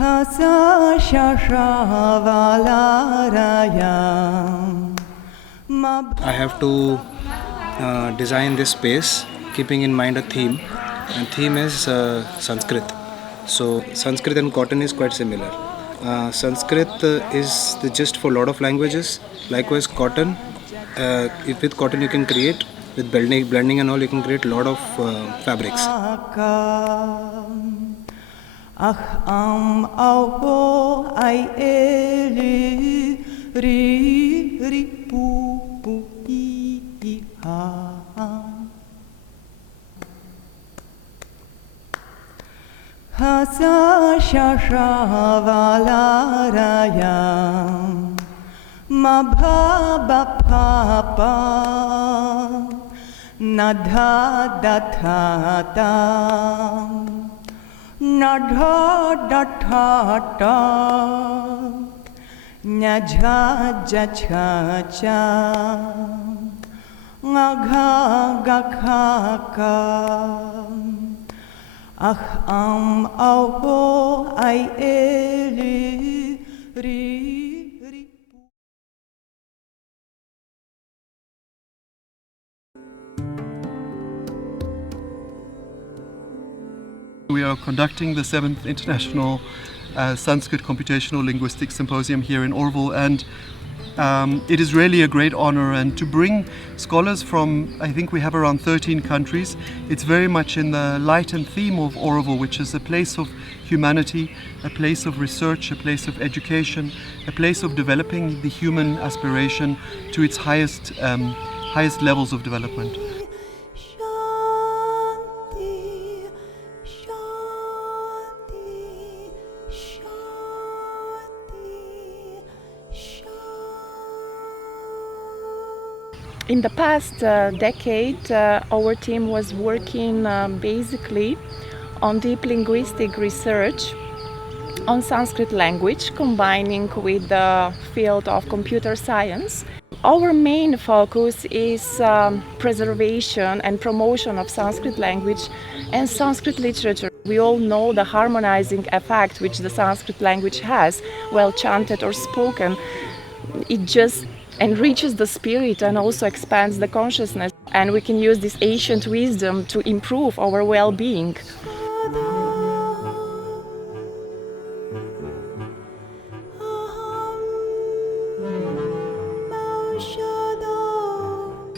I have to design this space keeping in mind a theme, and theme is Sanskrit. So Sanskrit and cotton is quite similar. Sanskrit is the gist for a lot of languages. Likewise, cotton. If with cotton you can create, with blending and all, you can create a lot of fabrics. We are conducting the 7th International Sanskrit Computational Linguistics Symposium here in Orval, and it is really a great honor, and to bring scholars from, I think we have around 13 countries. It's very much in the light and theme of Orval, which is a place of humanity, a place of research, a place of education, a place of developing the human aspiration to its highest levels of development. In the past decade, our team was working basically on deep linguistic research on Sanskrit language, combining with the field of computer science. Our main focus is preservation and promotion of Sanskrit language and Sanskrit literature. We all know the harmonizing effect which the Sanskrit language has, well chanted or spoken. It just enriches the spirit and also expands the consciousness, and we can use this ancient wisdom to improve our well-being.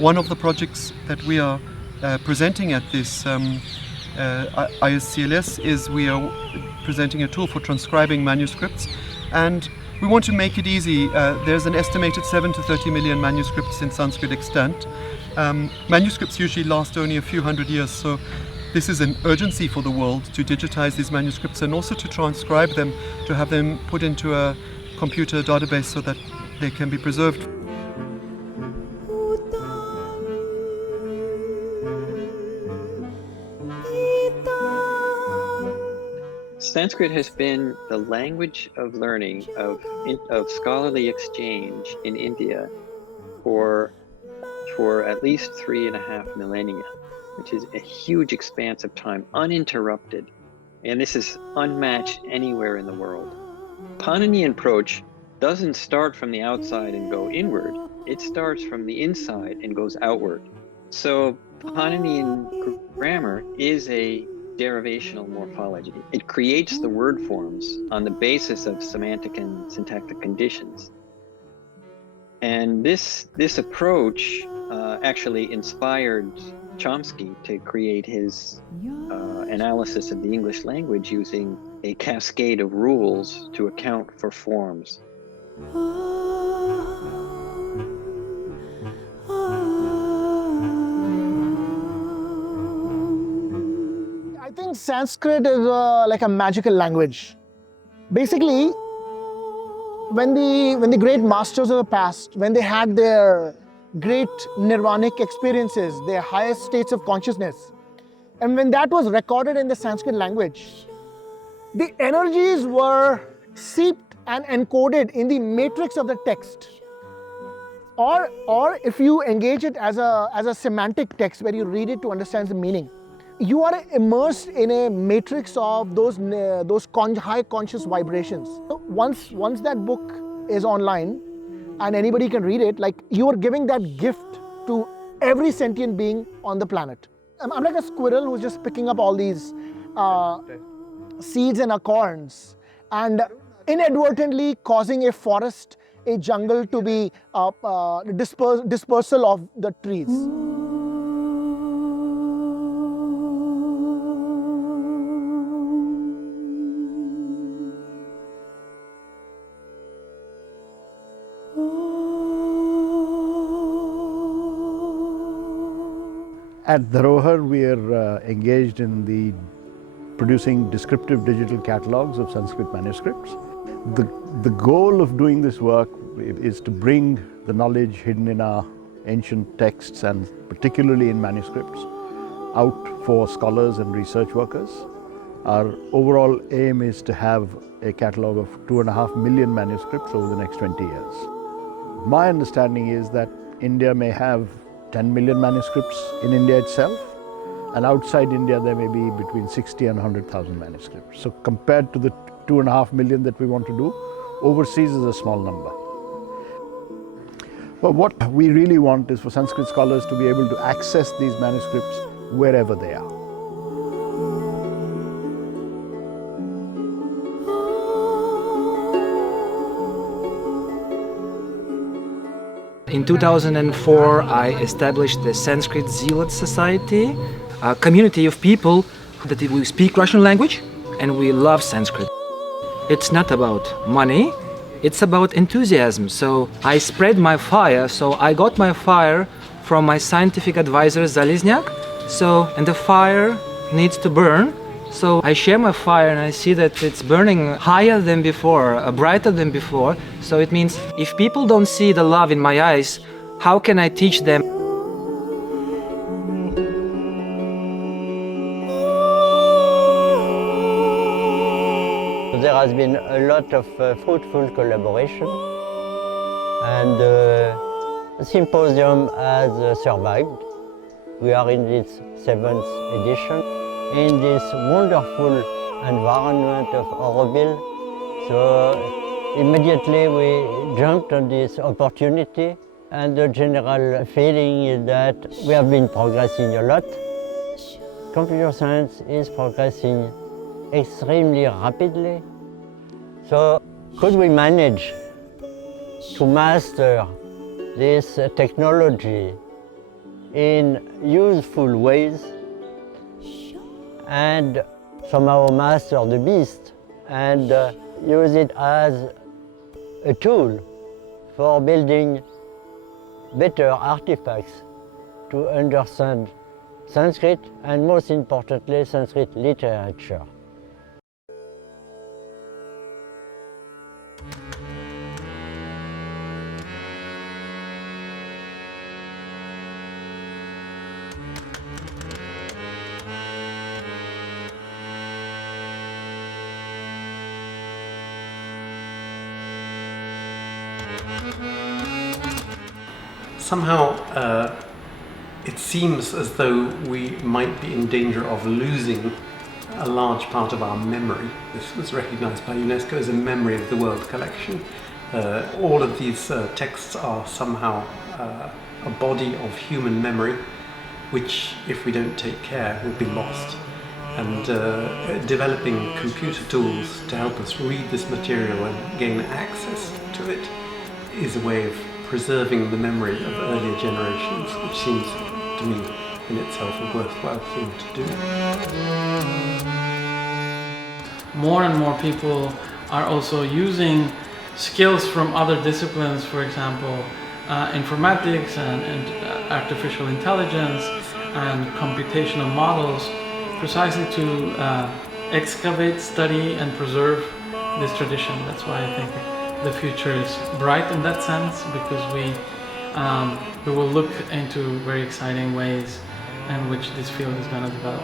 One of the projects that we are presenting at this ISCLS is we are presenting a tool for transcribing manuscripts, and we want to make it easy. There's an estimated 7 to 30 million manuscripts in Sanskrit extant. Manuscripts usually last only a few hundred years, so this is an urgency for the world to digitize these manuscripts and also to transcribe them, to have them put into a computer database so that they can be preserved. Sanskrit has been the language of learning, of scholarly exchange in India for at least 3.5 millennia, which is a huge expanse of time, uninterrupted. And this is unmatched anywhere in the world. Paninian approach doesn't start from the outside and go inward. It starts from the inside and goes outward. So Paninian grammar is a derivational morphology. It creates the word forms on the basis of semantic and syntactic conditions. And this approach actually inspired Chomsky to create his analysis of the English language using a cascade of rules to account for forms. I think Sanskrit is like a magical language. Basically, when the great masters of the past, when they had their great nirvanic experiences, their highest states of consciousness, and when that was recorded in the Sanskrit language, the energies were seeped and encoded in the matrix of the text. Or if you engage it as a semantic text where you read it to understand the meaning, you are immersed in a matrix of those high conscious vibrations. Once that book is online and anybody can read it, like, you are giving that gift to every sentient being on the planet. I'm like a squirrel who's just picking up all these seeds and acorns and inadvertently causing a forest, a jungle to be dispersal of the trees. At Dharohar, we are engaged in the producing descriptive digital catalogues of Sanskrit manuscripts. The goal of doing this work is to bring the knowledge hidden in our ancient texts, and particularly in manuscripts, out for scholars and research workers. Our overall aim is to have a catalogue of 2.5 million manuscripts over the next 20 years. My understanding is that India may have 10 million manuscripts in India itself, and outside India there may be between 60 and 100,000 manuscripts. So compared to the 2.5 million that we want to do, overseas is a small number. But what we really want is for Sanskrit scholars to be able to access these manuscripts wherever they are. In 2004, I established the Sanskrit Zealot Society, a community of people that we speak Russian language and we love Sanskrit. It's not about money, it's about enthusiasm. So I spread my fire, so I got my fire from my scientific advisor Zalizniak. And the fire needs to burn. So I share my fire and I see that it's burning higher than before, brighter than before. So it means if people don't see the love in my eyes, how can I teach them? There has been a lot of fruitful collaboration, and the symposium has survived. We are in its 7th edition. In this wonderful environment of Auroville. So immediately we jumped on this opportunity, and the general feeling is that we have been progressing a lot. Computer science is progressing extremely rapidly. So could we manage to master this technology in useful ways and somehow master the beast and use it as a tool for building better artifacts to understand Sanskrit and, most importantly, Sanskrit literature. Somehow it seems as though we might be in danger of losing a large part of our memory. This was recognized by UNESCO as a memory of the world collection. All of these texts are somehow a body of human memory, which, if we don't take care, will be lost. And developing computer tools to help us read this material and gain access to it is a way of preserving the memory of earlier generations, which seems to me in itself a worthwhile thing to do. More and more people are also using skills from other disciplines, for example, informatics and artificial intelligence and computational models, precisely to excavate, study and preserve this tradition. That's why I think the future is bright in that sense, because we will look into very exciting ways in which this field is going to develop.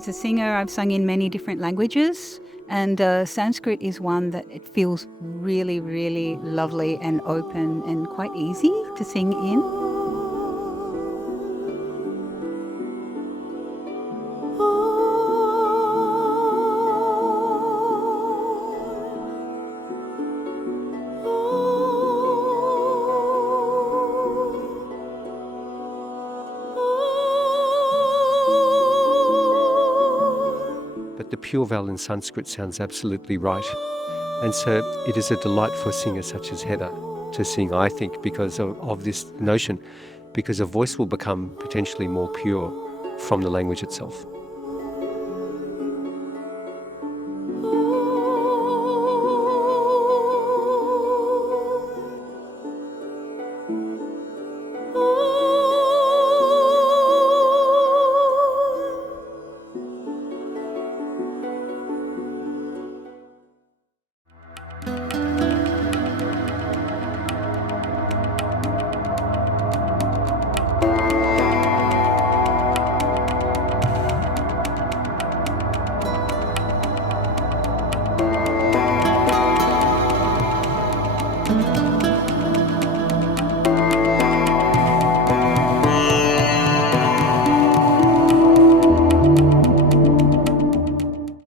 as a singer, I've sung in many different languages, and Sanskrit is one that it feels really, really lovely and open and quite easy to sing in. But the pure vowel in Sanskrit sounds absolutely right. And so it is a delight for singers such as Heather to sing, I think, because of this notion, because a voice will become potentially more pure from the language itself.